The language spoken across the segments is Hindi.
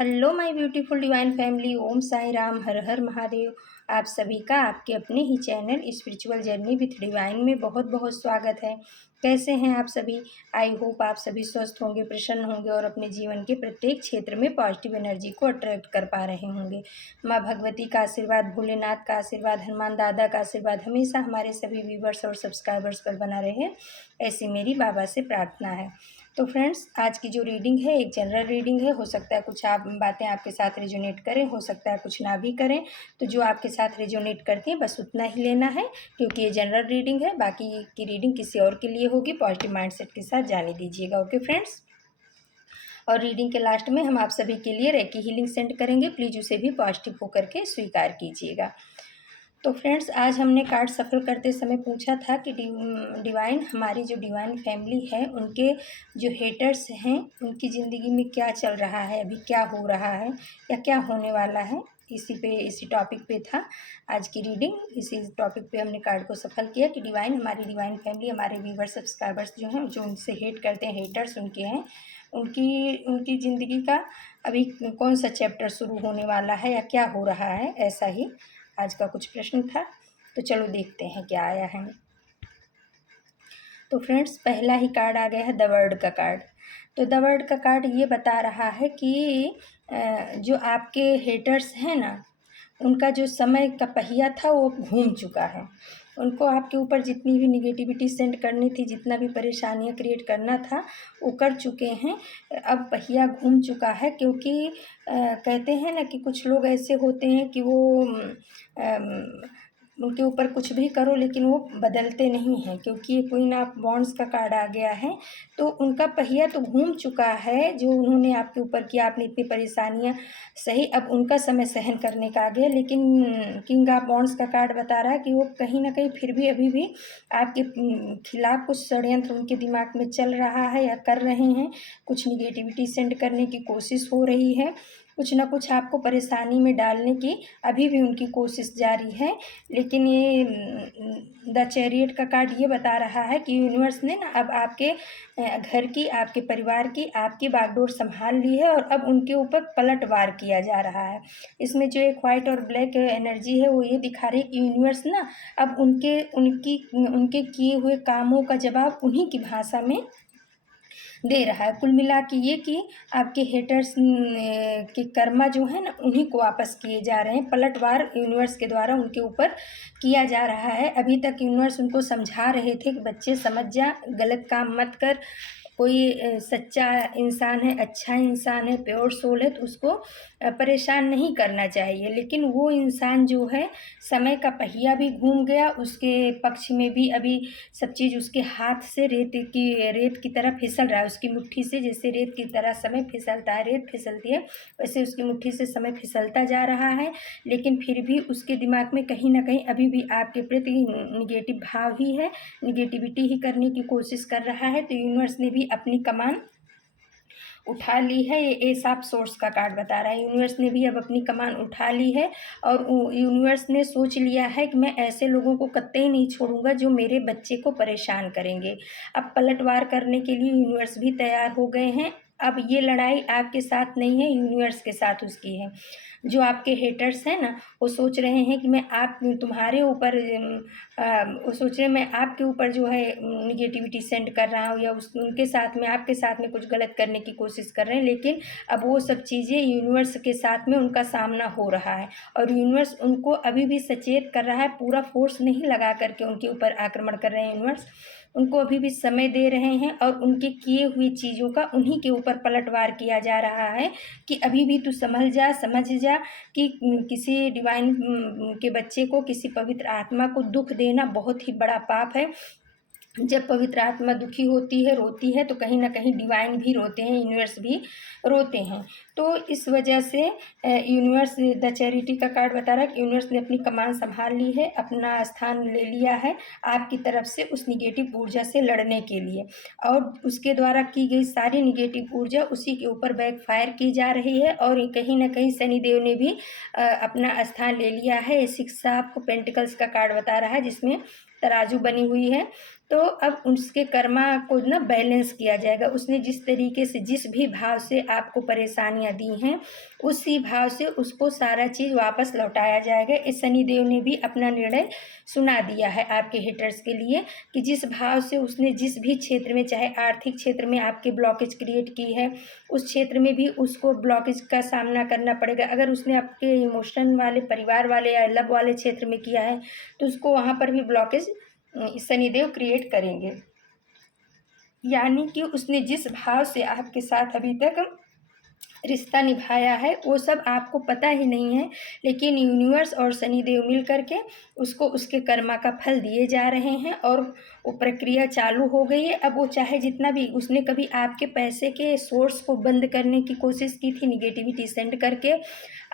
Hello my beautiful divine family, Om Sai Ram, हर हर महादेव। आप सभी का आपके अपने ही channel spiritual journey with divine में बहुत बहुत स्वागत है। कैसे हैं आप सभी? आई होप आप सभी स्वस्थ होंगे, प्रसन्न होंगे और अपने जीवन के प्रत्येक क्षेत्र में पॉजिटिव एनर्जी को अट्रैक्ट कर पा रहे होंगे। माँ भगवती का आशीर्वाद, भोलेनाथ का आशीर्वाद, हनुमान दादा का आशीर्वाद हमेशा हमारे सभी व्यूवर्स और सब्सक्राइबर्स पर बना रहे, ऐसी मेरी बाबा से प्रार्थना है। तो फ्रेंड्स, आज की जो रीडिंग है एक जनरल रीडिंग है। हो सकता है कुछ आप बातें आपके साथ रेजोनेट करें, हो सकता है कुछ ना भी करें। तो जो आपके साथ रेजोनेट करती है बस उतना ही लेना है, क्योंकि ये जनरल रीडिंग है। बाकी की रीडिंग किसी और के लिए होगी। पॉजिटिव माइंडसेट के साथ जाने दीजिएगा। Okay friends. और रीडिंग के लास्ट में हम आप सभी के लिए रेकी हीलिंग सेंड करेंगे। प्लीज़ उसे भी पॉजिटिव होकर के स्वीकार कीजिएगा। तो फ्रेंड्स, आज हमने कार्ड सफल करते समय पूछा था कि डिवाइन, हमारी जो डिवाइन फैमिली है उनके जो हेटर्स हैं उनकी ज़िंदगी में क्या चल रहा है, अभी क्या हो रहा है या क्या होने वाला है। इसी टॉपिक पे था आज की रीडिंग। इसी टॉपिक पे हमने कार्ड को सफल किया कि डिवाइन, हमारी डिवाइन फैमिली, हमारे व्यूवर सब्सक्राइबर्स जो हैं, जो उनसे हेट करते हैं, हेटर्स उनके हैं, उनकी उनकी ज़िंदगी का अभी कौन सा चैप्टर शुरू होने वाला है या क्या हो रहा है। ऐसा ही आज का कुछ प्रश्न था। तो चलो देखते हैं क्या आया है। तो फ्रेंड्स, पहला ही कार्ड आ गया है द वर्ड का कार्ड। तो द वर्ड का कार्ड ये बता रहा है कि जो आपके हेटर्स हैं ना, उनका जो समय का पहिया था वो घूम चुका है। उनको आपके ऊपर जितनी भी निगेटिविटी सेंड करनी थी, जितना भी परेशानियां क्रिएट करना था, वो कर चुके हैं। अब पहिया घूम चुका है, क्योंकि कहते हैं ना कि कुछ लोग ऐसे होते हैं कि वो उनके ऊपर कुछ भी करो लेकिन वो बदलते नहीं हैं, क्योंकि ये क्वीन ऑफ वॉन्ड्स का कार्ड आ गया है। तो उनका पहिया तो घूम चुका है, जो उन्होंने आपके ऊपर किया, आपने इतनी परेशानियां सही, अब उनका समय सहन करने का आ गया। लेकिन किंग ऑफ वॉन्ड्स का कार्ड बता रहा है कि वो कहीं ना कहीं फिर भी अभी भी आपके खिलाफ कुछ षड्यंत्र उनके दिमाग में चल रहा है या कर रहे हैं। कुछ निगेटिविटी सेंड करने की कोशिश हो रही है, कुछ ना कुछ आपको परेशानी में डालने की अभी भी उनकी कोशिश जारी है। लेकिन ये द चैरियट का कार्ड ये बता रहा है कि यूनिवर्स ने ना अब आपके घर की, आपके परिवार की, आपकी बागडोर संभाल ली है और अब उनके ऊपर पलटवार किया जा रहा है। इसमें जो एक वाइट और ब्लैक एनर्जी है वो ये दिखा रही है कि यूनिवर्स ना अब उनके किए हुए कामों का जवाब उन्हीं की भाषा में दे रहा है। कुल मिला के ये कि आपके हेटर्स के कर्मा जो है ना, उन्हीं को वापस किए जा रहे हैं। पलटवार यूनिवर्स के द्वारा उनके ऊपर किया जा रहा है। अभी तक यूनिवर्स उनको समझा रहे थे कि बच्चे समझ जा, गलत काम मत कर। कोई सच्चा इंसान है, अच्छा इंसान है, प्योर सोल है, तो उसको परेशान नहीं करना चाहिए। लेकिन वो इंसान जो है, समय का पहिया भी घूम गया, उसके पक्ष में भी अभी सब चीज़ उसके हाथ से रेत की तरह फिसल रहा है। उसकी मुट्ठी से जैसे रेत की तरह समय फिसलता है, रेत फिसलती है, वैसे उसकी मुट्ठी से समय फिसलता जा रहा है। लेकिन फिर भी उसके दिमाग में कहीं ना कहीं अभी भी आपके प्रति निगेटिव भाव ही है, निगेटिविटी ही करने की कोशिश कर रहा है। तो यूनिवर्स ने भी अपनी कमान उठा ली है। ये एस ऑफ सोर्स का कार्ड बता रहा है। यूनिवर्स ने भी अब अपनी कमान उठा ली है और यूनिवर्स ने सोच लिया है कि मैं ऐसे लोगों को कतई नहीं छोड़ूंगा जो मेरे बच्चे को परेशान करेंगे। अब पलटवार करने के लिए यूनिवर्स भी तैयार हो गए हैं। अब ये लड़ाई आपके साथ नहीं है, यूनिवर्स के साथ उसकी है। जो आपके हेटर्स हैं ना, वो सोच रहे हैं कि मैं तुम्हारे ऊपर वो सोच रहे हैं मैं आपके ऊपर जो है निगेटिविटी सेंड कर रहा हूँ, या उनके साथ में, आपके साथ में कुछ गलत करने की कोशिश कर रहे हैं। लेकिन अब वो सब चीज़ें यूनिवर्स के साथ में उनका सामना हो रहा है और यूनिवर्स उनको अभी भी सचेत कर रहा है। पूरा फोर्स नहीं लगा करके उनके ऊपर आक्रमण कर रहे हैं। यूनिवर्स उनको अभी भी समय दे रहे हैं और उनके किए हुई चीज़ों का उन्हीं के ऊपर पलटवार किया जा रहा है कि अभी भी तू संभल जा, समझ जा कि किसी डिवाइन के बच्चे को, किसी पवित्र आत्मा को दुख देना बहुत ही बड़ा पाप है। जब पवित्र आत्मा दुखी होती है, रोती है, तो कहीं ना कहीं डिवाइन भी रोते हैं, यूनिवर्स भी रोते हैं। तो इस वजह से यूनिवर्स, द चैरिटी का कार्ड बता रहा है कि यूनिवर्स ने अपनी कमान संभाल ली है, अपना स्थान ले लिया है आपकी तरफ से उस निगेटिव ऊर्जा से लड़ने के लिए। और उसके द्वारा की गई सारी निगेटिव ऊर्जा उसी के ऊपर बैकफायर की जा रही है। और कहीं ना कहीं शनिदेव ने भी अपना स्थान ले लिया है। 6 ऑफ पेंटिकल्स का कार्ड बता रहा है, जिसमें तराजू बनी हुई है। तो अब उसके कर्मा को ना बैलेंस किया जाएगा। उसने जिस तरीके से, जिस भी भाव से आपको परेशानियां दी हैं, उसी भाव से उसको सारा चीज़ वापस लौटाया जाएगा। इस शनिदेव ने भी अपना निर्णय सुना दिया है आपके हेटर्स के लिए कि जिस भाव से उसने जिस भी क्षेत्र में, चाहे आर्थिक क्षेत्र में आपके ब्लॉकेज क्रिएट की है, उस क्षेत्र में भी उसको ब्लॉकेज का सामना करना पड़ेगा। अगर उसने आपके इमोशन वाले, परिवार वाले या लव वाले क्षेत्र में किया है तो उसको वहाँ पर भी ब्लॉकेज शनिदेव क्रिएट करेंगे। यानी कि उसने जिस भाव से आपके साथ अभी तक रिश्ता निभाया है वो सब आपको पता ही नहीं है, लेकिन यूनिवर्स और शनिदेव मिल करके उसको उसके कर्मा का फल दिए जा रहे हैं और वो प्रक्रिया चालू हो गई है। अब वो चाहे जितना भी, उसने कभी आपके पैसे के सोर्स को बंद करने की कोशिश की थी, निगेटिविटी सेंड करके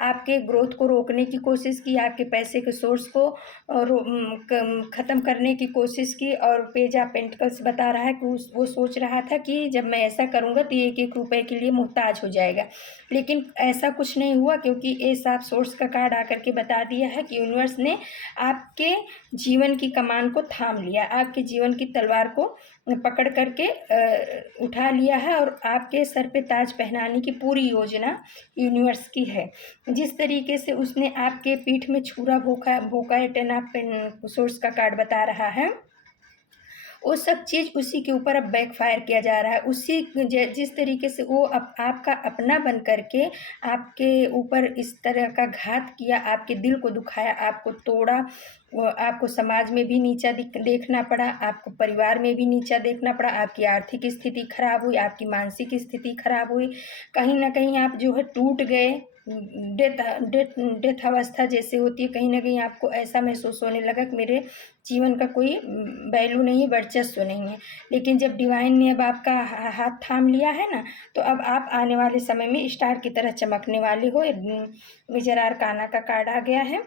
आपके ग्रोथ को रोकने की कोशिश की, आपके पैसे के सोर्स को ख़त्म करने की कोशिश की। और पेज ऑफ पेंटिकल्स बता रहा है कि वो सोच रहा था कि जब मैं ऐसा करूँगा तो एक एक रुपए के लिए मुहताज हो जाएगा, लेकिन ऐसा कुछ नहीं हुआ, क्योंकि एस ऑफ सोर्स का कार्ड आकर के बता दिया है कि यूनिवर्स ने आपके जीवन की कमान को थाम लिया, आपके जीवन की तलवार को पकड़ करके उठा लिया है और आपके सर पे ताज पहनाने की पूरी योजना यूनिवर्स की है। जिस तरीके से उसने आपके पीठ में छुरा भोंका है, 10 ऑफ सोर्स का कार्ड बता रहा है, वो सब चीज़ उसी के ऊपर अब बैकफायर किया जा रहा है। उसी जिस तरीके से वो आपका अपना बन करके आपके ऊपर इस तरह का घात किया, आपके दिल को दुखाया, आपको तोड़ा, आपको समाज में भी नीचा देखना पड़ा, आपको परिवार में भी नीचा देखना पड़ा, आपकी आर्थिक स्थिति खराब हुई, आपकी मानसिक स्थिति खराब हुई, कहीं ना कहीं आप जो है टूट गए, डेथ अवस्था जैसे होती है, कहीं ना कहीं आपको ऐसा महसूस होने लगा कि मेरे जीवन का कोई वैल्यू नहीं है, वर्चस्व नहीं है। लेकिन जब डिवाइन ने अब आपका हाथ थाम लिया है ना, तो अब आप आने वाले समय में स्टार की तरह चमकने वाले हो। मेजर आर्काना का कार्ड आ गया है।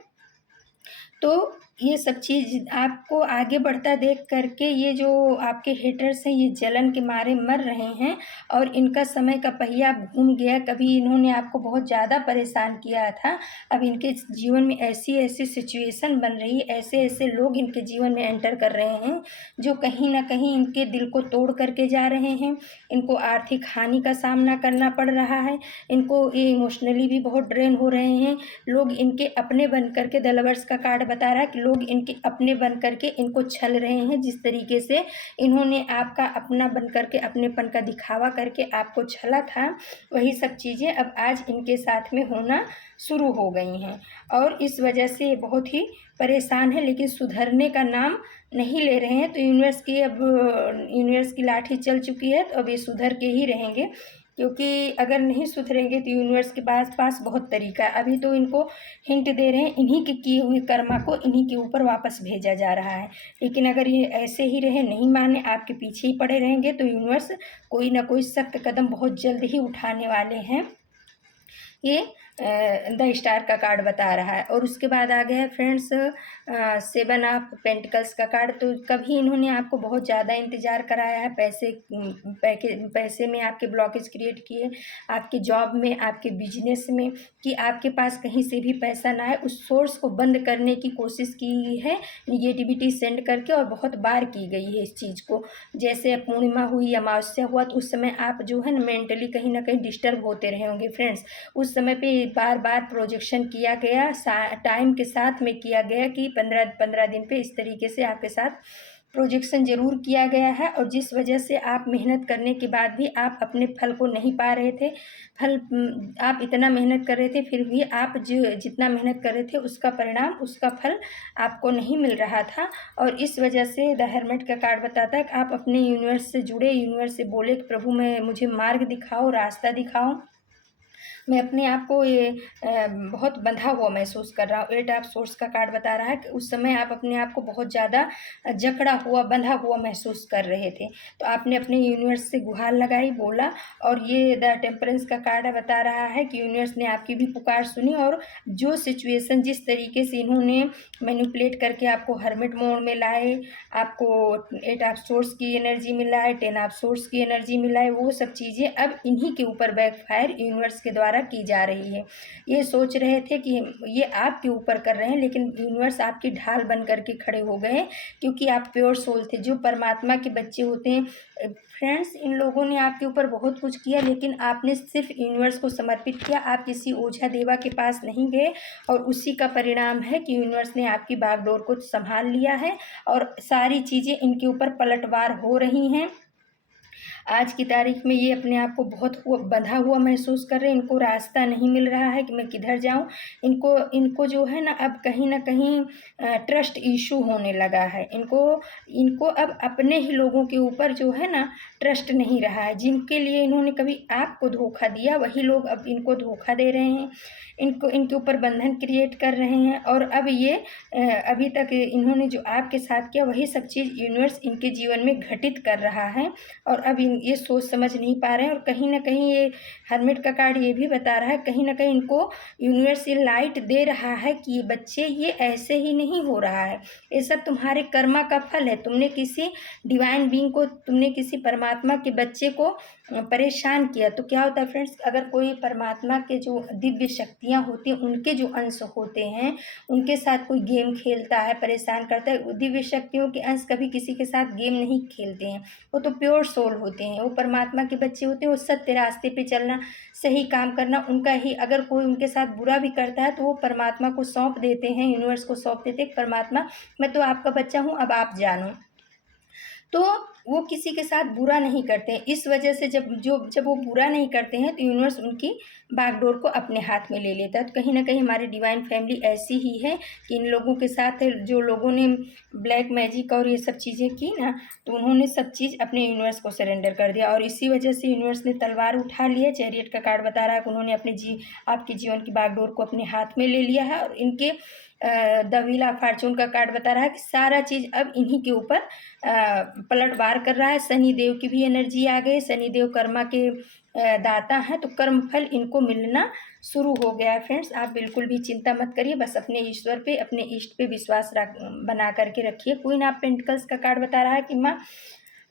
तो ये सब चीज़ आपको आगे बढ़ता देख करके ये जो आपके हेटर्स हैं, ये जलन के मारे मर रहे हैं और इनका समय का पहिया घूम गया। कभी इन्होंने आपको बहुत ज़्यादा परेशान किया था, अब इनके जीवन में ऐसी ऐसी सिचुएशन बन रही, ऐसे ऐसे लोग इनके जीवन में एंटर कर रहे हैं जो कहीं ना कहीं इनके दिल को तोड़ करके जा रहे हैं। इनको आर्थिक हानि का सामना करना पड़ रहा है, इनको ये इमोशनली भी बहुत ड्रेन हो रहे हैं। लोग इनके अपने बन करके, द लवर्स का कार्ड बता रहा है कि लोग इनके अपने बन करके इनको छल रहे हैं। जिस तरीके से इन्होंने आपका अपना बन करके, अपनेपन का दिखावा करके आपको छला था, वही सब चीज़ें अब आज इनके साथ में होना शुरू हो गई हैं और इस वजह से ये बहुत ही परेशान है, लेकिन सुधरने का नाम नहीं ले रहे हैं। तो यूनिवर्स की लाठी चल चुकी है, तो अब ये सुधर के ही रहेंगे, क्योंकि अगर नहीं सुधरेंगे तो यूनिवर्स के पास बहुत तरीका है। अभी तो इनको हिंट दे रहे हैं, इन्हीं के किए हुए कर्मा को इन्हीं के ऊपर वापस भेजा जा रहा है। लेकिन अगर ये ऐसे ही रहे, नहीं माने, आपके पीछे ही पड़े रहेंगे, तो यूनिवर्स कोई ना कोई सख्त कदम बहुत जल्द ही उठाने वाले हैं। ये द स्टार का कार्ड बता रहा है। और उसके बाद आ गया है फ्रेंड्स 7 ऑफ पेंटिकल्स का कार्ड। तो कभी इन्होंने आपको बहुत ज़्यादा इंतज़ार कराया है, पैसे में आपके ब्लॉकेज क्रिएट किए, आपके जॉब में, आपके बिजनेस में, कि आपके पास कहीं से भी पैसा ना आए, उस सोर्स को बंद करने की कोशिश की है निगेटिविटी सेंड करके, और बहुत बार की गई है इस चीज़ को। जैसे पूर्णिमा हुई, अमावस्या हुआ, तो उस समय आप जो है ना मेंटली कहीं ना कहीं डिस्टर्ब होते रहे होंगे फ्रेंड्स। उस समय पे बार बार प्रोजेक्शन किया गया, टाइम के साथ में किया गया कि 15 दिन पे इस तरीके से आपके साथ प्रोजेक्शन ज़रूर किया गया है। और जिस वजह से आप मेहनत करने के बाद भी आप अपने फल को नहीं पा रहे थे, आप इतना मेहनत कर रहे थे, फिर भी आप जो जितना मेहनत कर रहे थे उसका परिणाम, उसका फल आपको नहीं मिल रहा था। और इस वजह से द हर्मिट का कार्ड बताता है कि आप अपने यूनिवर्स से जुड़े, यूनिवर्स से बोले कि प्रभु मुझे मार्ग दिखाओ, रास्ता दिखाओ। मैं अपने आप को ये बहुत बंधा हुआ महसूस कर रहा हूँ। 8 ऑफ सोर्स का कार्ड बता रहा है कि उस समय आप अपने आप को बहुत ज़्यादा जकड़ा हुआ, बंधा हुआ महसूस कर रहे थे, तो आपने अपने यूनिवर्स से गुहार लगाई, बोला। और ये द टेम्परेंस का कार्ड बता रहा है कि यूनिवर्स ने आपकी भी पुकार सुनी, और जो सिचुएशन, जिस तरीके से इन्होंने मैनिपुलेट करके आपको हर्मिट मोड में लाए, आपको 8 ऑफ सोर्स की एनर्जी मिला है, 10 ऑफ सोर्स की एनर्जी मिला है, वो सब चीज़ें अब इन्हीं के ऊपर बैकफायर यूनिवर्स के द्वारा द्वारा की जा रही है। ये सोच रहे थे कि ये आपके ऊपर कर रहे हैं, लेकिन यूनिवर्स आपकी ढाल बन करके खड़े हो गए हैं, क्योंकि आप प्योर सोल थे, जो परमात्मा के बच्चे होते हैं। फ्रेंड्स, इन लोगों ने आपके ऊपर बहुत कुछ किया, लेकिन आपने सिर्फ यूनिवर्स को समर्पित किया। आप किसी ओझा देवा के पास नहीं गए, और उसी का परिणाम है कि यूनिवर्स ने आपकी बागडोर को संभाल लिया है और सारी चीज़ें इनके ऊपर पलटवार हो रही हैं। आज की तारीख में ये अपने आप को बहुत बंधा हुआ महसूस कर रहे हैं। इनको रास्ता नहीं मिल रहा है कि मैं किधर जाऊं। इनको जो है ना, अब कहीं ना कहीं ट्रस्ट इशू होने लगा है। इनको अब अपने ही लोगों के ऊपर जो है ना ट्रस्ट नहीं रहा है। जिनके लिए इन्होंने कभी आपको धोखा दिया, वही लोग अब इनको धोखा दे रहे हैं, इनके ऊपर बंधन क्रिएट कर रहे हैं। और अब ये अभी तक इन्होंने जो आपके साथ किया, वही सब चीज़ यूनिवर्स इनके जीवन में घटित कर रहा है, और अब ये सोच समझ नहीं पा रहे हैं। और कहीं ना कहीं ये हर्मिट का कार्ड ये भी बता रहा है, कहीं ना कहीं इनको यूनिवर्स ये लाइट दे रहा है कि ये बच्चे, ये ऐसे ही नहीं हो रहा है, ये सब तुम्हारे कर्मा का फल है। तुमने किसी डिवाइन बीइंग को, तुमने किसी परमात्मा के बच्चे को परेशान किया। तो क्या होता है फ्रेंड्स, अगर कोई परमात्मा के जो दिव्य शक्तियाँ होती हैं, उनके जो अंश होते हैं, उनके साथ कोई गेम खेलता है, परेशान करता है, दिव्य शक्तियों के अंश कभी किसी के साथ गेम नहीं खेलते हैं। वो तो प्योर सोल होते हैं, वो परमात्मा के बच्चे होते हैं। वो सत्य रास्ते पे चलना, सही काम करना उनका ही। अगर कोई उनके साथ बुरा भी करता है तो वो परमात्मा को सौंप देते हैं, यूनिवर्स को सौंप देते हैं, परमात्मा मैं तो आपका बच्चा हूँ, अब आप जानो। तो वो किसी के साथ बुरा नहीं करते हैं। इस वजह से जब वो बुरा नहीं करते हैं, तो यूनिवर्स उनकी बागडोर को अपने हाथ में ले लेता है। तो कहीं ना कहीं हमारी डिवाइन फैमिली ऐसी ही है कि इन लोगों के साथ, जो लोगों ने ब्लैक मैजिक और ये सब चीज़ें की ना, तो उन्होंने सब चीज़ अपने यूनिवर्स को सरेंडर कर दिया, और इसी वजह से यूनिवर्स ने तलवार उठा लिया। चैरियट का कार्ड बता रहा है कि उन्होंने आपके जीवन की बागडोर को अपने हाथ में ले लिया है। और इनके द व्हील ऑफ फॉर्चून का कार्ड बता रहा है कि सारा चीज़ अब इन्हीं के ऊपर पलटवार कर रहा है। शनि देव की भी एनर्जी आ गई। शनि देव कर्मा के दाता हैं, तो कर्म फल इनको मिलना शुरू हो गया है। फ्रेंड्स, आप बिल्कुल भी चिंता मत करिए, बस अपने ईश्वर पे, अपने इष्ट पे विश्वास बना करके रखिए। क्वीन ऑफ पेंटिकल्स का कार्ड बता रहा है कि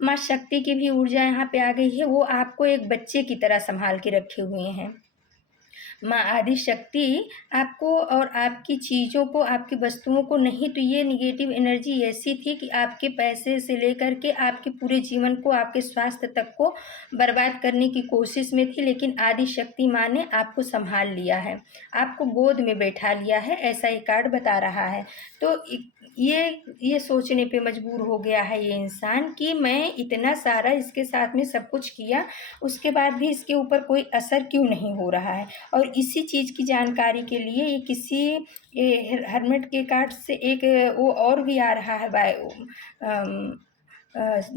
माँ शक्ति की भी ऊर्जा यहाँ पे आ गई है। वो आपको एक बच्चे की तरह संभाल के रखे हुए हैं। माँ आदि शक्ति आपको और आपकी चीज़ों को, आपकी वस्तुओं को नहीं, तो ये निगेटिव एनर्जी ऐसी थी कि आपके पैसे से लेकर के आपके पूरे जीवन को, आपके स्वास्थ्य तक को बर्बाद करने की कोशिश में थी। लेकिन आदि शक्ति माँ ने आपको संभाल लिया है, आपको गोद में बैठा लिया है, ऐसा ये कार्ड बता रहा है। तो ये सोचने पे मजबूर हो गया है ये इंसान कि मैं इतना सारा इसके साथ में सब कुछ किया, उसके बाद भी इसके ऊपर कोई असर क्यों नहीं हो रहा है। और इसी चीज़ की जानकारी के लिए ये हर्मिट के कार्ड से एक वो और भी आ रहा है,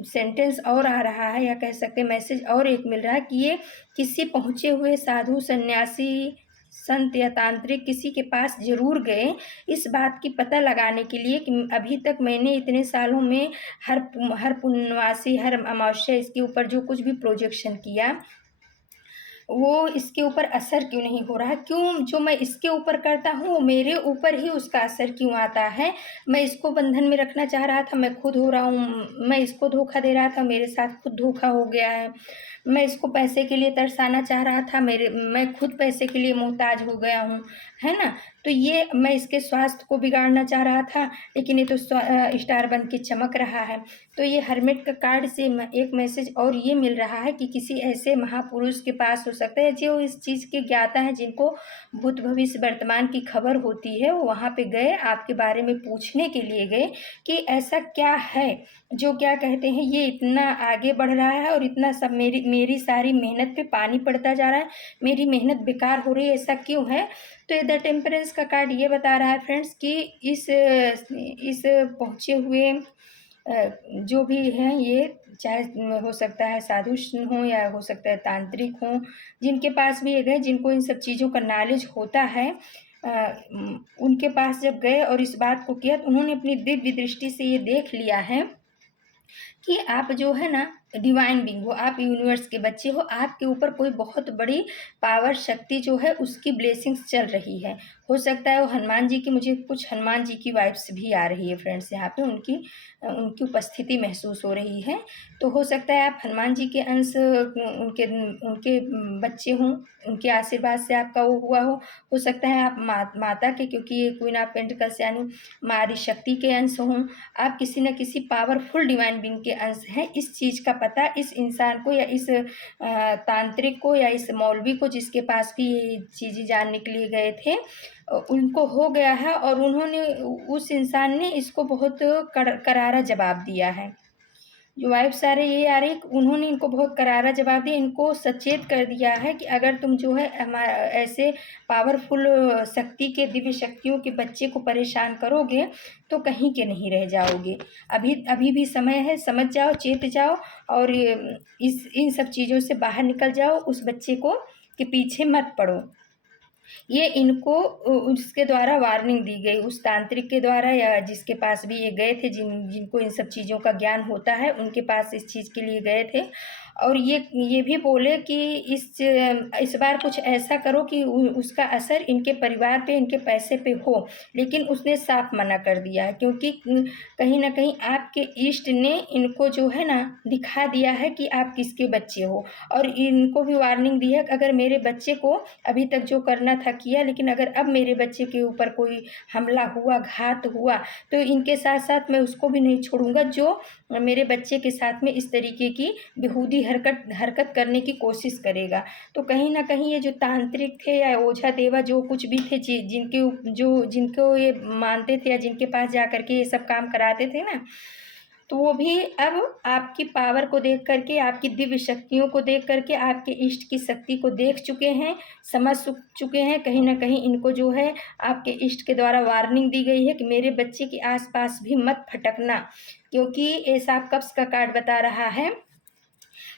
सेंटेंस और आ रहा है, या कह सकते मैसेज और एक मिल रहा है कि ये किसी पहुँचे हुए साधु, सन्यासी, संत या तांत्रिक किसी के पास जरूर गए, इस बात की पता लगाने के लिए कि अभी तक मैंने इतने सालों में हर पूर्णवासी, हर अमावस्या इसके ऊपर जो कुछ भी प्रोजेक्शन किया, वो इसके ऊपर असर क्यों नहीं हो रहा है, क्यों जो मैं इसके ऊपर करता हूँ मेरे ऊपर ही उसका असर क्यों आता है। मैं इसको बंधन में रखना चाह रहा था, मैं खुद हो रहा हूँ, मैं इसको धोखा दे रहा था, मेरे साथ खुद धोखा हो गया है। मैं इसको पैसे के लिए तरसाना चाह रहा था, मैं खुद पैसे के लिए मोहताज हो गया हूँ, है ना। तो ये मैं इसके स्वास्थ्य को बिगाड़ना चाह रहा था, लेकिन ये तो स्टार बन के चमक रहा है। तो ये हर्मिट का कार्ड से एक मैसेज और ये मिल रहा है कि किसी ऐसे महापुरुष के पास हो सकता है जो इस चीज़ के ज्ञाता हैं, जिनको भूत भविष्य वर्तमान की खबर होती है। वो वहाँ पे गए, आपके बारे में पूछने के लिए गए कि ऐसा क्या है जो, क्या कहते हैं, ये इतना आगे बढ़ रहा है और इतना सब मेरी सारी मेहनत पे पानी पड़ता जा रहा है, मेरी मेहनत बेकार हो रही है, ऐसा क्यों है। तो द टेम्परेंस का कार्ड ये बता रहा है फ्रेंड्स कि इस पहुँचे हुए जो भी हैं, ये चाहे हो सकता है साधु हो या हो सकता है तांत्रिक हो, जिनके पास भी ये गए, जिनको इन सब चीज़ों का नॉलेज होता है, उनके पास जब गए और इस बात को किया, तो उन्होंने अपनी दिव्य दृष्टि से ये देख लिया है कि आप जो है ना, डिवाइन बीइंग हो, आप यूनिवर्स के बच्चे हो, आपके ऊपर कोई बहुत बड़ी पावर शक्ति जो है उसकी ब्लेसिंग्स चल रही है। हो सकता है वो हनुमान जी की, मुझे कुछ हनुमान जी की वाइब्स भी आ रही है फ्रेंड्स, यहाँ पे उनकी उपस्थिति महसूस हो रही है। तो हो सकता है आप हनुमान जी के अंश उनके उनके बच्चे हों, उनके आशीर्वाद से आपका वो हुआ हो सकता है आप माता के, क्योंकि ये क्वीन ऑफ पेंटिकल्स यानी माँ आदिशक्ति के अंश हों, आप किसी न किसी पावरफुल डिवाइन बीइंग के अंश हैं। इस चीज़ का पता इस इंसान को या इस तांत्रिक को या इस मौलवी को जिसके पास भी ये चीज़ें जानने के लिए गए थे, उनको हो गया है, और उन्होंने उस इंसान ने इसको बहुत करारा जवाब दिया है। जो वाइब्स आ रही ये आ रही, उन्होंने इनको बहुत करारा जवाब दिया, इनको सचेत कर दिया है कि अगर तुम जो है ऐसे पावरफुल शक्ति के, दिव्य शक्तियों के बच्चे को परेशान करोगे तो कहीं के नहीं रह जाओगे। अभी अभी भी समय है, समझ जाओ, चेत जाओ, और इन सब चीज़ों से बाहर निकल जाओ, उस बच्चे को के पीछे मत पड़ो। ये इनको उसके द्वारा वार्निंग दी गई, उस तांत्रिक के द्वारा या जिसके पास भी ये गए थे, जिनको इन सब चीज़ों का ज्ञान होता है, उनके पास इस चीज़ के लिए गए थे। और ये भी बोले कि इस बार कुछ ऐसा करो कि उसका असर इनके परिवार पे, इनके पैसे पे हो। लेकिन उसने साफ मना कर दिया है, क्योंकि कहीं ना कहीं आपके इष्ट ने इनको जो है ना दिखा दिया है कि आप किसके बच्चे हो, और इनको भी वार्निंग दी है कि अगर मेरे बच्चे को अभी तक जो करना था किया, लेकिन अगर अब मेरे बच्चे के ऊपर कोई हमला हुआ, घात हुआ, तो इनके साथ साथ मैं उसको भी नहीं छोड़ूंगा जो मेरे बच्चे के साथ में इस तरीके की बेहूदी हरकत करने की कोशिश करेगा। तो कहीं ना कहीं ये जो तांत्रिक थे या ओझा देवा जो कुछ भी थे, जिनको ये मानते थे या जिनके पास जा करके ये सब काम कराते थे ना, तो वो भी अब आपकी पावर को देख करके, आपकी दिव्य शक्तियों को देख करके, आपके इष्ट की शक्ति को देख चुके हैं, समझ चुके हैं। कहीं ना कहीं इनको जो है आपके इष्ट के द्वारा वार्निंग दी गई है कि मेरे बच्चे के आसपास भी मत भटकना, क्योंकि ये साफ कब्ज का कार्ड बता रहा है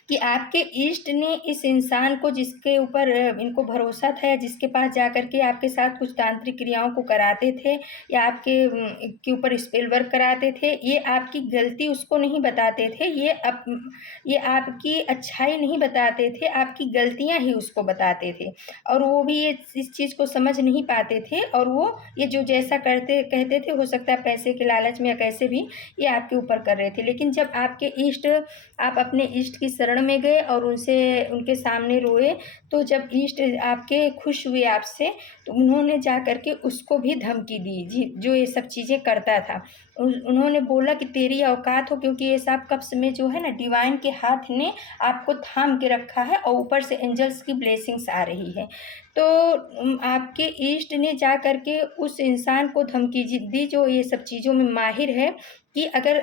कि आपके इष्ट ने इस इंसान को, जिसके ऊपर इनको भरोसा था या जिसके पास जाकर के आपके साथ कुछ तांत्रिक क्रियाओं को कराते थे या आपके के ऊपर स्पेल वर्क कराते थे, ये आपकी गलती उसको नहीं बताते थे, ये आपकी अच्छाई नहीं बताते थे, आपकी गलतियां ही उसको बताते थे। और वो भी ये इस चीज़ को समझ नहीं पाते थे, और वो ये जो जैसा कहते थे, हो सकता है पैसे के लालच में या कैसे भी ये आपके ऊपर कर रहे थे। लेकिन जब आपके इष्ट, आप अपने इष्ट की शरण में गए और उनके सामने रोए, तो जब इष्ट आपके खुश हुए आपसे, तो उन्होंने जा करके उसको भी धमकी दी, जो ये सब चीज़ें करता था। उन्होंने बोला कि तेरी औकात हो, क्योंकि ये सब कब्ज में जो है ना डिवाइन के हाथ ने आपको थाम के रखा है, और ऊपर से एंजल्स की ब्लेसिंग्स आ रही है। तो आपके इष्ट ने जा करके उस इंसान को धमकी दी जो ये सब चीज़ों में माहिर है, कि अगर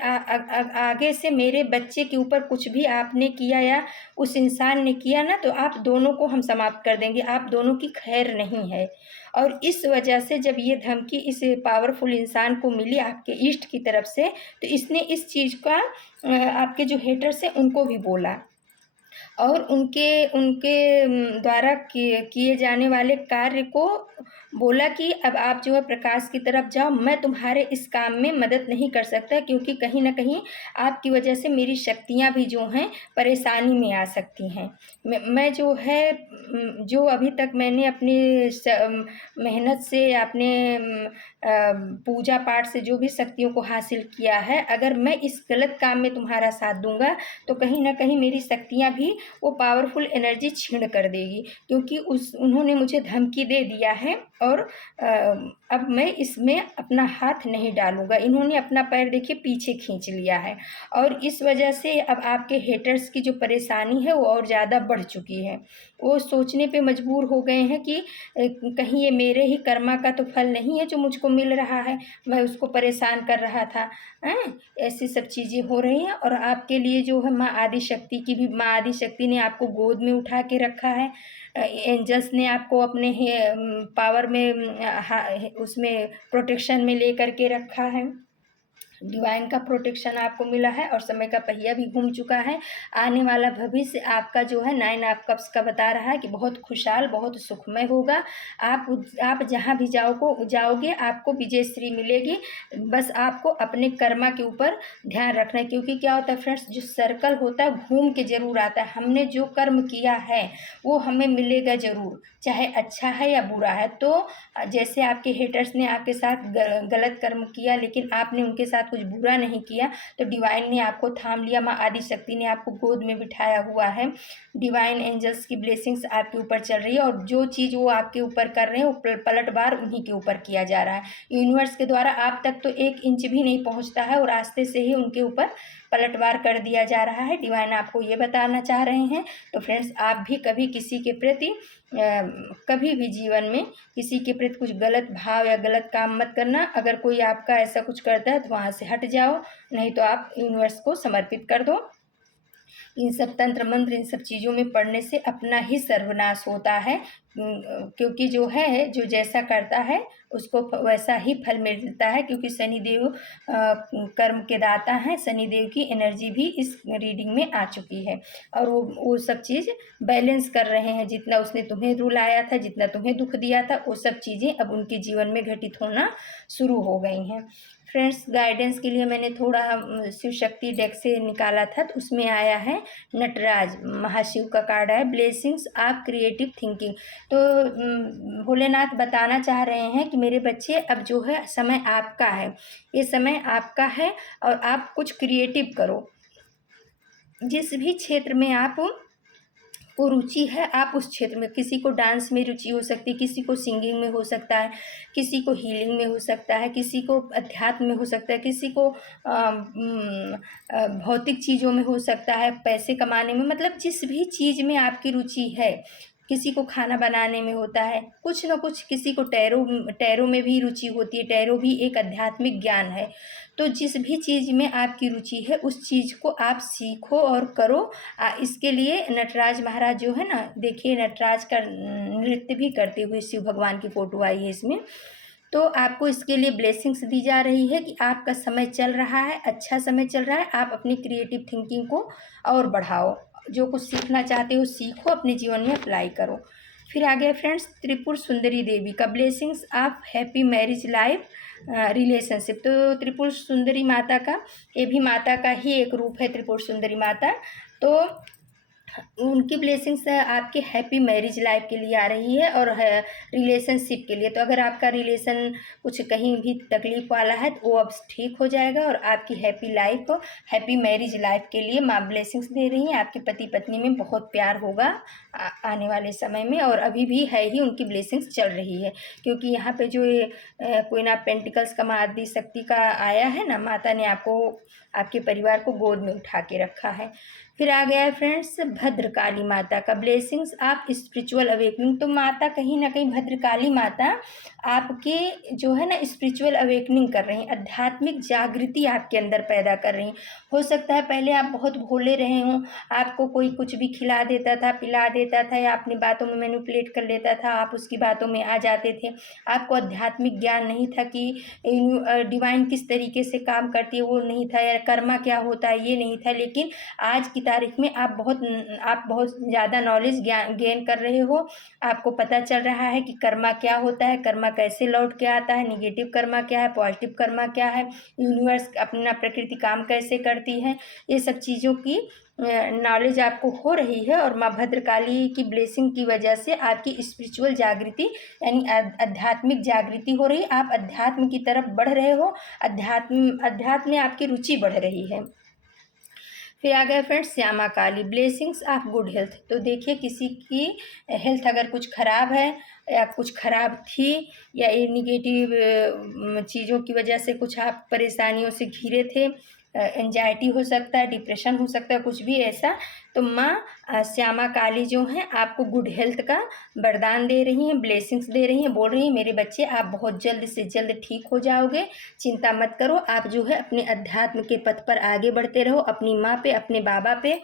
आगे से मेरे बच्चे के ऊपर कुछ भी आपने किया या उस इंसान ने किया ना, तो आप दोनों को हम समाप्त कर देंगे, आप दोनों की खैर नहीं है। और इस वजह से जब ये धमकी इस पावरफुल इंसान को मिली आपके इष्ट की तरफ से, तो इसने इस चीज़ का आपके जो हेटर्स हैं उनको भी बोला, और उनके उनके द्वारा किए जाने वाले कार्य को बोला कि अब आप जो है प्रकाश की तरफ जाओ, मैं तुम्हारे इस काम में मदद नहीं कर सकता, क्योंकि कहीं ना कहीं आपकी वजह से मेरी शक्तियाँ भी जो हैं परेशानी में आ सकती हैं। मैं जो है जो अभी तक मैंने अपनी मेहनत से, अपने पूजा पाठ से जो भी शक्तियों को हासिल किया है, अगर मैं इस गलत काम में तुम्हारा साथ दूंगा, तो कहीं ना कहीं मेरी शक्तियाँ भी वो पावरफुल एनर्जी छीन कर देगी, क्योंकि उन्होंने मुझे धमकी दे दिया है, और अब मैं इसमें अपना हाथ नहीं डालूंगा। इन्होंने अपना पैर देखिए पीछे खींच लिया है, और इस वजह से अब आपके हेटर्स की जो परेशानी है वो और ज़्यादा बढ़ चुकी है। वो सोचने पे मजबूर हो गए हैं कि कहीं ये मेरे ही कर्मा का तो फल नहीं है जो मुझको मिल रहा है, मैं उसको परेशान कर रहा था। ऐसी सब चीज़ें हो रही हैं, और आपके लिए जो है माँ आदि शक्ति ने आपको गोद में उठा के रखा है। एंजल्स ने आपको अपने पावर में उसमें प्रोटेक्शन में ले करके रखा है। डिवाइन का प्रोटेक्शन आपको मिला है और समय का पहिया भी घूम चुका है। आने वाला भविष्य आपका जो है 9 ऑफ कप्स का बता रहा है कि बहुत खुशहाल, बहुत सुखमय होगा। आप जहाँ भी जाओगे आपको विजयश्री मिलेगी। बस आपको अपने कर्मा के ऊपर ध्यान रखना है, क्योंकि क्या होता है फ्रेंड्स, जो सर्कल होता है घूम के ज़रूर आता है। हमने जो कर्म किया है वो हमें मिलेगा ज़रूर, चाहे अच्छा है या बुरा है। तो जैसे आपके हेटर्स ने आपके साथ गलत कर्म किया, लेकिन आपने उनके साथ कुछ बुरा नहीं किया, तो डिवाइन ने आपको थाम लिया। माँ आदि शक्ति ने आपको गोद में बिठाया हुआ है। डिवाइन एंजल्स की ब्लेसिंग्स आपके ऊपर चल रही है, और जो चीज़ वो आपके ऊपर कर रहे हैं वो पलटवार उन्हीं के ऊपर किया जा रहा है। यूनिवर्स के द्वारा आप तक तो 1 इंच भी नहीं पहुंचता है, और रास्ते से ही उनके ऊपर पलटवार कर दिया जा रहा है। डिवाइन आपको ये बताना चाह रहे हैं। तो फ्रेंड्स, आप भी कभी किसी के प्रति कभी भी जीवन में किसी के प्रति कुछ गलत भाव या गलत काम मत करना। अगर कोई आपका ऐसा कुछ करता है तो वहाँ से हट जाओ, नहीं तो आप यूनिवर्स को समर्पित कर दो। इन सब तंत्र मंत्र, इन सब चीज़ों में पढ़ने से अपना ही सर्वनाश होता है, क्योंकि जो है, जो जैसा करता है उसको वैसा ही फल मिलता है। क्योंकि शनिदेव कर्म के दाता हैं। शनिदेव की एनर्जी भी इस रीडिंग में आ चुकी है, और वो सब चीज़ बैलेंस कर रहे हैं। जितना उसने तुम्हें रूल आया था, जितना तुम्हें दुख दिया था, वो सब चीज़ें अब उनके जीवन में घटित होना शुरू हो गई हैं। फ्रेंड्स, गाइडेंस के लिए मैंने थोड़ा शिव शक्ति डेक से निकाला था, तो उसमें आया है नटराज, महाशिव का कार्ड है, ब्लेसिंग्स ऑफ क्रिएटिव थिंकिंग। तो भोलेनाथ बताना चाह रहे हैं कि मेरे बच्चे, अब जो है समय आपका है, ये समय आपका है, और आप कुछ क्रिएटिव करो। जिस भी क्षेत्र में आप को रुचि है, आप उस क्षेत्र में, किसी को डांस में रुचि हो सकती है, किसी को सिंगिंग में हो सकता है, किसी को हीलिंग में हो सकता है, किसी को अध्यात्म में हो सकता है, किसी को भौतिक चीज़ों में हो सकता है, पैसे कमाने में, मतलब जिस भी चीज़ में आपकी रुचि है। किसी को खाना बनाने में होता है, कुछ ना कुछ, किसी को टैरो में भी रुचि होती है। टैरो भी एक आध्यात्मिक ज्ञान है। तो जिस भी चीज़ में आपकी रुचि है उस चीज़ को आप सीखो और करो। इसके लिए नटराज महाराज जो है ना, देखिए नटराज का नृत्य भी करते हुए शिव भगवान की फ़ोटो आई है इसमें। तो आपको इसके लिए ब्लेसिंग्स दी जा रही है कि आपका समय चल रहा है, अच्छा समय चल रहा है। आप अपनी क्रिएटिव थिंकिंग को और बढ़ाओ, जो कुछ सीखना चाहते हो सीखो, अपने जीवन में अप्लाई करो। फिर आ गया फ्रेंड्स त्रिपुर सुंदरी देवी का blessings of happy marriage life relationship. तो त्रिपुर सुंदरी माता का, ये भी माता का ही एक रूप है, त्रिपुर सुंदरी माता। तो उनकी ब्लेसिंग्स आपके हैप्पी मैरिज लाइफ के लिए आ रही है, और रिलेशनशिप के लिए। तो अगर आपका रिलेशन कुछ कहीं भी तकलीफ वाला है तो वो अब ठीक हो जाएगा, और आपकी happy life, happy marriage life के लिए माँ ब्लेसिंग्स दे रही हैं। आपके पति पत्नी में बहुत प्यार होगा आने वाले समय में, और अभी भी है ही, उनकी ब्लेसिंग्स चल रही है। क्योंकि यहाँ पे जो ये क्वीन ऑफ पेंटिकल्स का माँ आदि शक्ति का आया है ना, माता ने आपको, आपके परिवार को गोद में उठा के रखा है। फिर आ गया है फ्रेंड्स भद्रकाली माता का ब्लेसिंग्स आप स्पिरिचुअल अवेकनिंग। तो माता कहीं ना कहीं, भद्रकाली माता आपके जो है ना स्पिरिचुअल अवेकनिंग कर रही हैं, आध्यात्मिक जागृति आपके अंदर पैदा कर रही हैं। हो सकता है पहले आप बहुत भोले रहे हों, आपको कोई कुछ भी खिला देता था, पिला देता था, या अपनी बातों में मैनिपुलेट कर लेता था, आप उसकी बातों में आ जाते थे। आपको आध्यात्मिक ज्ञान नहीं था कि डिवाइन किस तरीके से काम करती है, वो नहीं था, या कर्मा क्या होता है ये नहीं था। लेकिन आज की तारीख में आप बहुत ज़्यादा नॉलेज गेन कर रहे हो। आपको पता चल रहा है कि कर्मा क्या होता है, कर्मा कैसे लौट के आता है, निगेटिव कर्मा क्या है, पॉजिटिव कर्मा क्या है, यूनिवर्स अपना प्रकृति काम कैसे करती है, ये सब चीज़ों की नॉलेज आपको हो रही है। और माँ भद्रकाली की ब्लेसिंग की वजह से आपकी स्पिरिचुअल जागृति, यानी आध्यात्मिक जागृति हो रही है। आप अध्यात्म की तरफ बढ़ रहे हो, अध्यात्म में आपकी रुचि बढ़ रही है। फिर आ गया friends Shyama Kali blessings of good health. तो देखिए, किसी की हेल्थ अगर कुछ ख़राब है या कुछ ख़राब थी, या ये निगेटिव चीज़ों की वजह से कुछ आप परेशानियों से घिरे थे, एंजाइटी हो सकता है, डिप्रेशन हो सकता है, कुछ भी ऐसा, तो माँ श्यामा काली जो हैं आपको गुड हेल्थ का वरदान दे रही हैं, ब्लेसिंग्स दे रही हैं, बोल रही हैं मेरे बच्चे आप बहुत जल्द से जल्द ठीक हो जाओगे, चिंता मत करो। आप जो है अपने अध्यात्म के पथ पर आगे बढ़ते रहो, अपनी माँ पे, अपने बाबा पे,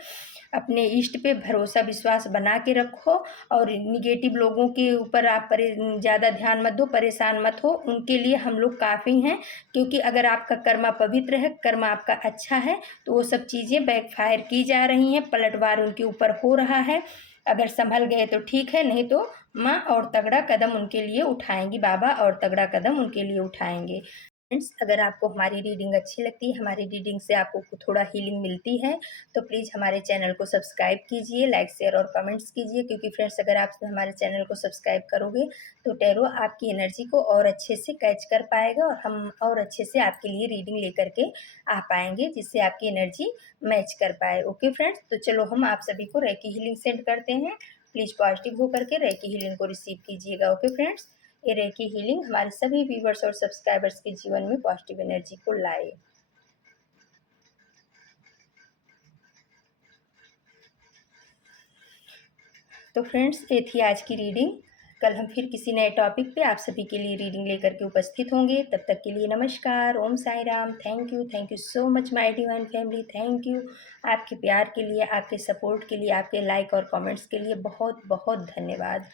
अपने इष्ट पे भरोसा विश्वास बना के रखो और निगेटिव लोगों के ऊपर आप ज़्यादा ध्यान मत दो, परेशान मत हो। उनके लिए हम लोग काफ़ी हैं, क्योंकि अगर आपका कर्मा पवित्र है, कर्मा आपका अच्छा है, तो वो सब चीज़ें बैकफायर की जा रही हैं, पलटवार उनके ऊपर हो रहा है। अगर संभल गए तो ठीक है, नहीं तो माँ और तगड़ा कदम उनके लिए उठाएंगी, बाबा और तगड़ा कदम उनके लिए उठाएंगे। फ्रेंड्स, अगर आपको हमारी रीडिंग अच्छी लगती है, हमारी रीडिंग से आपको थोड़ा हीलिंग मिलती है, तो प्लीज़ हमारे चैनल को सब्सक्राइब कीजिए, लाइक शेयर और कमेंट्स कीजिए, क्योंकि फ्रेंड्स अगर आप हमारे चैनल को सब्सक्राइब करोगे तो टैरो आपकी एनर्जी को और अच्छे से कैच कर पाएगा और हम और अच्छे से आपके लिए रीडिंग लेकर के आ पाएंगे, जिससे आपकी एनर्जी मैच कर पाए। ओके फ्रेंड्स, तो चलो हम आप सभी को रेकी हीलिंग सेंड करते हैं। प्लीज़ पॉजिटिव होकर के रेकी हीलिंग को रिसीव कीजिएगा। ओके फ्रेंड्स, ये रेकी हीलिंग हमारे सभी व्यूवर्स और सब्सक्राइबर्स के जीवन में पॉजिटिव एनर्जी को लाए। तो फ्रेंड्स, ये थी आज की रीडिंग। कल हम फिर किसी नए टॉपिक पे आप सभी के लिए रीडिंग लेकर के उपस्थित होंगे। तब तक के लिए नमस्कार, Om Sai Ram. Thank you so much my divine family. Thank you आपके प्यार के लिए, आपके सपोर्ट के लिए, आपके लाइक और कमेंट्स के लिए बहुत बहुत धन्यवाद।